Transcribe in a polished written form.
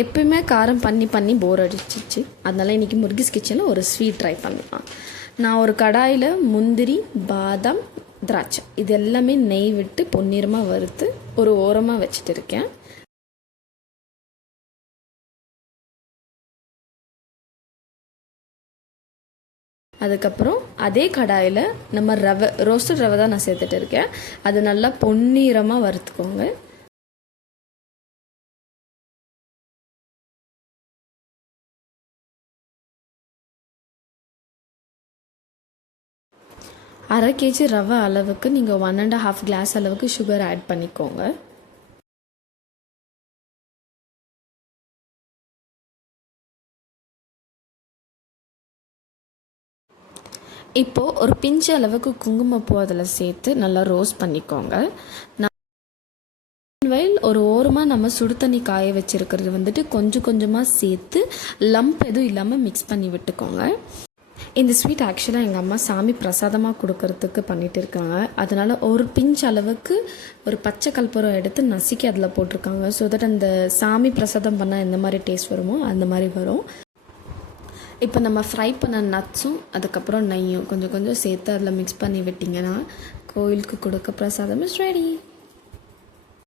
எப்பயுமே காரம் பண்ணி பண்ணி போர் அடிச்சிச்சு. அதனால் இன்றைக்கி முருகிஸ் கிச்சனில் ஒரு ஸ்வீட் ட்ரை பண்ணலாம். நான் ஒரு கடாயில் முந்திரி, பாதாம், திராட்சை இது எல்லாமே நெய் விட்டு பொன்னிறமாக வறுத்து ஒரு ஓரமாக வச்சுட்டு இருக்கேன். அதுக்கப்புறம் அதே கடாயில் நம்ம ரவை, ரோஸ்டட் ரவை தான் நான் சேர்த்துட்டு இருக்கேன். அது நல்லா பொன்னிறமாக வறுத்துக்கோங்க. அரை கேஜி ரவை அளவுக்கு நீங்கள் 1.5 கிளாஸ் அளவுக்கு சுகர் ஆட் பண்ணிக்கோங்க. இப்போது ஒரு பிஞ்சு அளவுக்கு குங்குமப்பூ அதில் சேர்த்து நல்லா ரோஸ்ட் பண்ணிக்கோங்க. வயல் ஒரு ஓரமாக நம்ம சுடு தண்ணி காய வச்சுருக்கிறது வந்துட்டு கொஞ்சம் கொஞ்சமாக சேர்த்து லம்ப் எதுவும் இல்லாமல் மிக்ஸ் பண்ணி விட்டுக்கோங்க. இந்த ஸ்வீட் ஆக்சுவலாக எங்கள் அம்மா சாமி பிரசாதமாக கொடுக்கறதுக்கு பண்ணிகிட்டு இருக்காங்க. அதனால் ஒரு பிஞ்ச் அளவுக்கு ஒரு பச்சை கற்பூரம் எடுத்து நசுக்கி அதில் போட்டிருக்காங்க. ஸோ தட் அந்த சாமி பிரசாதம் பண்ணால் எந்த மாதிரி டேஸ்ட் வருமோ அந்த மாதிரி வரும். இப்போ நம்ம ஃப்ரை பண்ண நட்ஸும் அதுக்கப்புறம் நெய்யும் கொஞ்சம் கொஞ்சம் சேர்த்து அதில் மிக்ஸ் பண்ணி விட்டிங்கன்னா கோயிலுக்கு கொடுக்க பிரசாதம் இஸ் ரெடி.